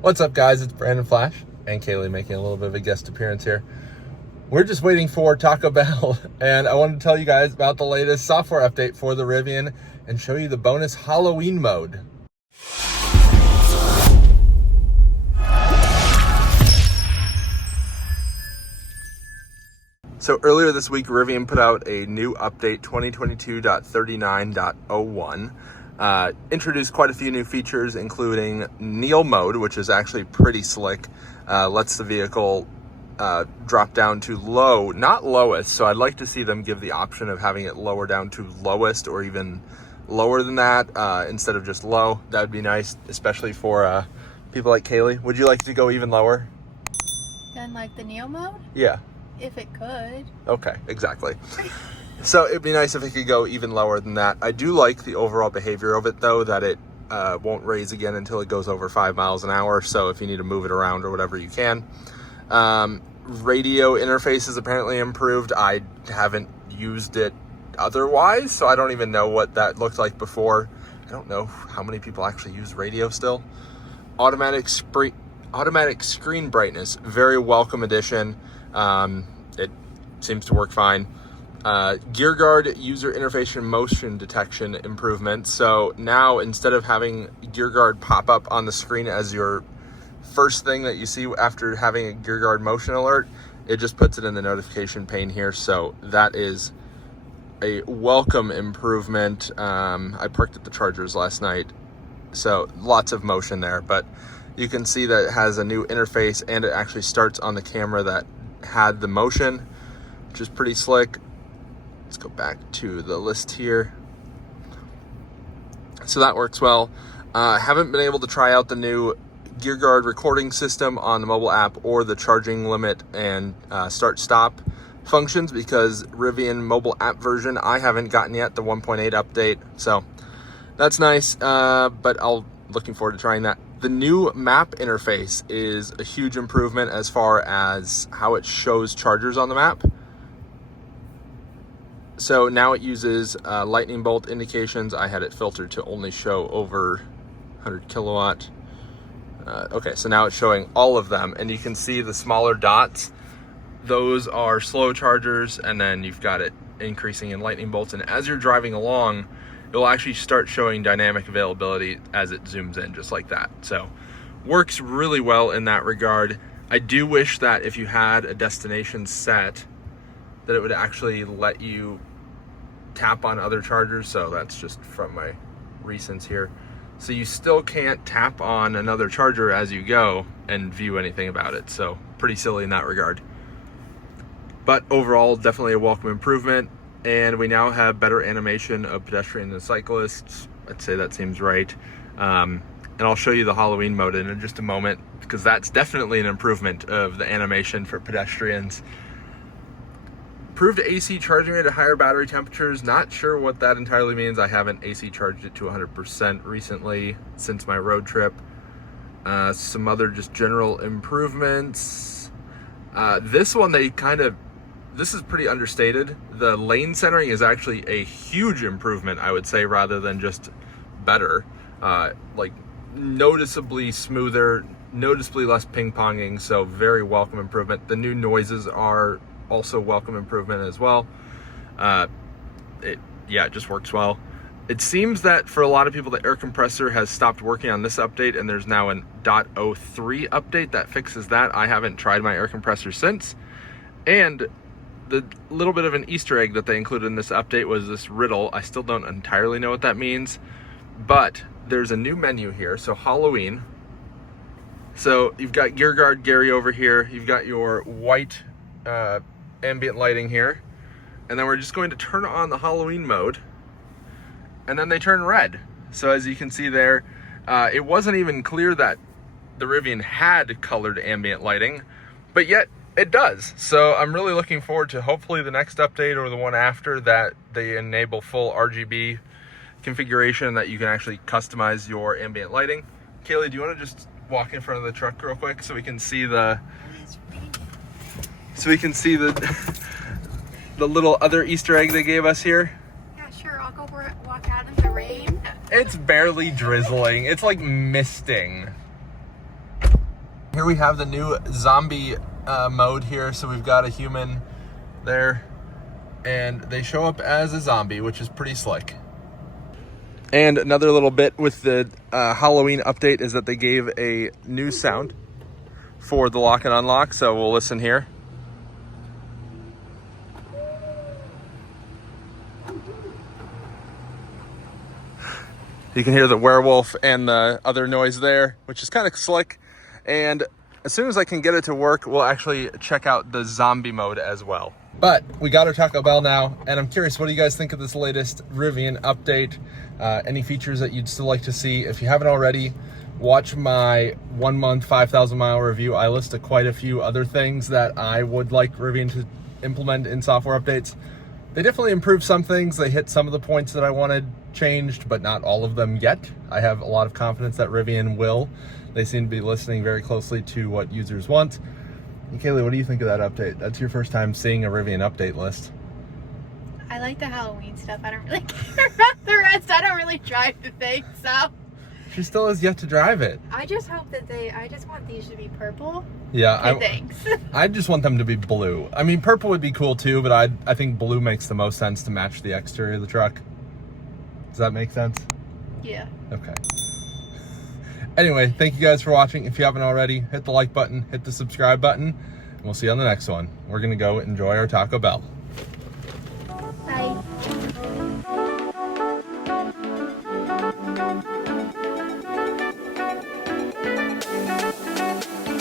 What's up, guys? It's Brandon Flash and Kaylee making a little bit of a guest appearance here. We're just waiting for Taco Bell, and I wanted to tell you guys about the latest software update for the Rivian and show you the bonus Halloween mode. So earlier this week, Rivian put out a new update, 2022.39.01. Introduced quite a few new features, including Kneel mode, which is actually pretty slick. Lets the vehicle drop down to low, not lowest. So I'd like to see them give the option of having it lower down to lowest or even lower than that instead of just low. That would be nice, especially for people like Kaylee. Would you like to go even lower? Then like the Kneel mode? Yeah. If it could. Okay, exactly. So it'd be nice if it could go even lower than that. I do like the overall behavior of it, though, that it won't raise again until it goes over 5 miles an hour. So if you need to move it around or whatever, you can. Radio interface is apparently improved. I haven't used it otherwise, so I don't even know what that looked like before. I don't know how many people actually use radio still. Automatic screen brightness, very welcome addition. It seems to work fine. Gear guard user interface and motion detection improvement. So now instead of having gear guard pop up on the screen as your first thing that you see after having a gear guard motion alert, it just puts it in the notification pane here. So that is a welcome improvement. I parked at the Chargers last night, so lots of motion there, but you can see that it has a new interface and it actually starts on the camera that had the motion, which is pretty slick. Let's go back to the list here. So that works well. Haven't been able to try out the new gear guard recording system on the mobile app or the charging limit and start stop functions because Rivian mobile app version I haven't gotten yet, the 1.8 update. So that's nice, but looking forward to trying that. The new map interface is a huge improvement as far as how it shows chargers on the map. So now it uses lightning bolt indications. I had it filtered to only show over 100 kilowatt. Okay, so now it's showing all of them, and you can see the smaller dots. Those are slow chargers, and then you've got it increasing in lightning bolts. And as you're driving along, it'll actually start showing dynamic availability as it zooms in, just like that. So works really well in that regard. I do wish that if you had a destination set, that it would actually let you tap on other chargers. So that's just from my recents here. So you still can't tap on another charger as you go and view anything about it. So pretty silly in that regard. But overall, definitely a welcome improvement. And we now have better animation of pedestrians and cyclists. I'd say that seems right. And I'll show you the Halloween mode in just a moment, because that's definitely an improvement of the animation for pedestrians. Improved AC charging rate at higher battery temperatures. Not sure what that entirely means. I haven't AC charged it to 100% recently since my road trip. Some other just general improvements. This one, this is pretty understated. The lane centering is actually a huge improvement, I would say, rather than just better. Like noticeably smoother, noticeably less ping-ponging, so very welcome improvement. The new noises are also welcome improvement as well. It just works well. It seems that for a lot of people, the air compressor has stopped working on this update, and there's now an .03 update that fixes that. I haven't tried my air compressor since. And the little bit of an Easter egg that they included in this update was this riddle. I still don't entirely know what that means, but there's a new menu here. So Halloween. So you've got Gear Guard Gary over here. You've got your white ambient lighting here. And then we're just going to turn on the Halloween mode. And then they turn red. So as you can see there, it wasn't even clear that the Rivian had colored ambient lighting, but yet it does. So I'm really looking forward to hopefully the next update or the one after that they enable full RGB configuration that you can actually customize your ambient lighting. Kaylee, do you want to just walk in front of the truck real quick so we can see the the little other Easter egg they gave us here? Yeah, sure. I'll go walk out in the rain. It's barely drizzling. It's like misting. Here we have the new zombie mode here. So we've got a human there, and they show up as a zombie, which is pretty slick. And another little bit with the Halloween update is that they gave a new sound for the lock and unlock. So we'll listen here. You can hear the werewolf and the other noise there, which is kind of slick. And as soon as I can get it to work, we'll actually check out the zombie mode as well. But we got our Taco Bell now, and I'm curious, what do you guys think of this latest Rivian update? Any features that you'd still like to see? If you haven't already, watch my 1 month, 5,000 mile review. I listed quite a few other things that I would like Rivian to implement in software updates. They definitely improved some things. They hit some of the points that I wanted changed, but not all of them yet. I have a lot of confidence that Rivian will. They seem to be listening very closely to what users want. And Kaylee, what do you think of that update? That's your first time seeing a Rivian update list. I like the Halloween stuff. I don't really care about the rest. I don't really drive the thing, so. She still has yet to drive it. I just hope that I just want these to be purple. Yeah, Thanks. I just want them to be blue. I mean, purple would be cool too, but I think blue makes the most sense to match the exterior of the truck. Does that make sense? Yeah. Okay. Anyway, thank you guys for watching. If you haven't already, hit the like button, hit the subscribe button, and we'll see you on the next one. We're gonna go enjoy our Taco Bell. Bye.